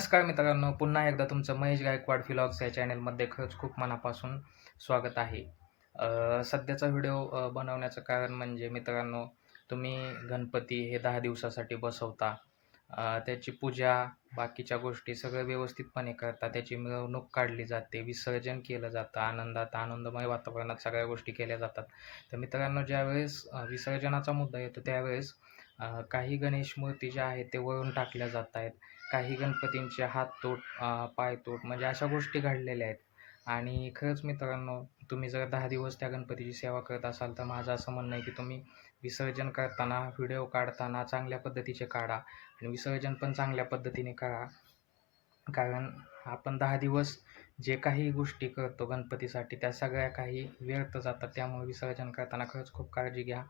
नमस्कार मित्रांनो पुन्हा एकदा तुमचं महेश गायकवाड फिलॉग्स या चॅनलमध्ये खरंच खूप मनापासून स्वागत आहे. सध्याचा व्हिडिओ बनवण्याचं कारण म्हणजे मित्रांनो तुम्ही गणपती हे दहा दिवसासाठी बसवता त्याची पूजा बाकीच्या गोष्टी सगळं व्यवस्थितपणे करता त्याची मिरवणूक काढली जाते विसर्जन केलं जातं आनंदात आनंदमय वातावरणात सगळ्या गोष्टी केल्या जातात. तर मित्रांनो ज्यावेळेस विसर्जनाचा मुद्दा येतो त्यावेळेस काही गणेश मूर्ती ज्या आहेत ते वळून टाकल्या जात आहेत. काही गणपतींचे हात तोड पाय तोड म्हणजे अशा गोष्टी घडलेल्या आहेत. आणि खरंच मित्रांनो तुम्ही जर दहा दिवस त्या गणपतीची सेवा करत असाल तर माझं असं म्हणणं आहे की तुम्ही विसर्जन करताना व्हिडिओ काढताना चांगल्या पद्धतीचे काढा आणि विसर्जन पण चांगल्या पद्धतीने करा. कारण आपण दहा दिवस जे काही गोष्टी करतो गणपतीसाठी त्या सगळ्या काही व्यर्थ जातात. त्यामुळे विसर्जन करताना खरंच खूप काळजी घ्या.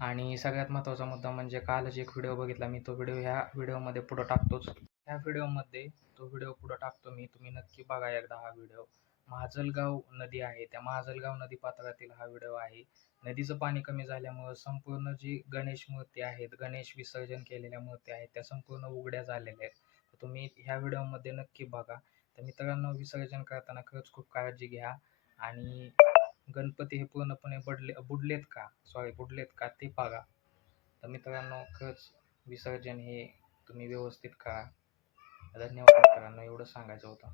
आणि सगळ्यात महत्त्वाचा मुद्दा म्हणजे कालच एक व्हिडिओ बघितला मी तो व्हिडिओ ह्या व्हिडिओमध्ये पुढं टाकतोच. ह्या व्हिडिओमध्ये तो व्हिडिओ पुढं टाकतो मी. तुम्ही नक्की बघा एकदा हा व्हिडिओ. महाजलगाव नदी आहे. त्या महाजलगाव नदी पात्रातील हा व्हिडिओ आहे. नदीचं पाणी कमी झाल्यामुळं संपूर्ण जी गणेश मूर्ती आहेत गणेश विसर्जन केलेल्या मूर्ती आहेत त्या संपूर्ण उघड्या झालेल्या आहेत. तर तुम्ही ह्या व्हिडिओमध्ये नक्की बघा. तर मित्रांनो विसर्जन करताना खरंच खूप काळजी घ्या. आणि गणपती हे पूर्णपणे बडले बुडलेत का? सॉरी बुडलेत का ते पागा तर मित्रांनो खरंच विसर्जन हे तुम्ही व्यवस्थित करा. धन्यवाद मित्रांनो एवढं सांगायचं होतं.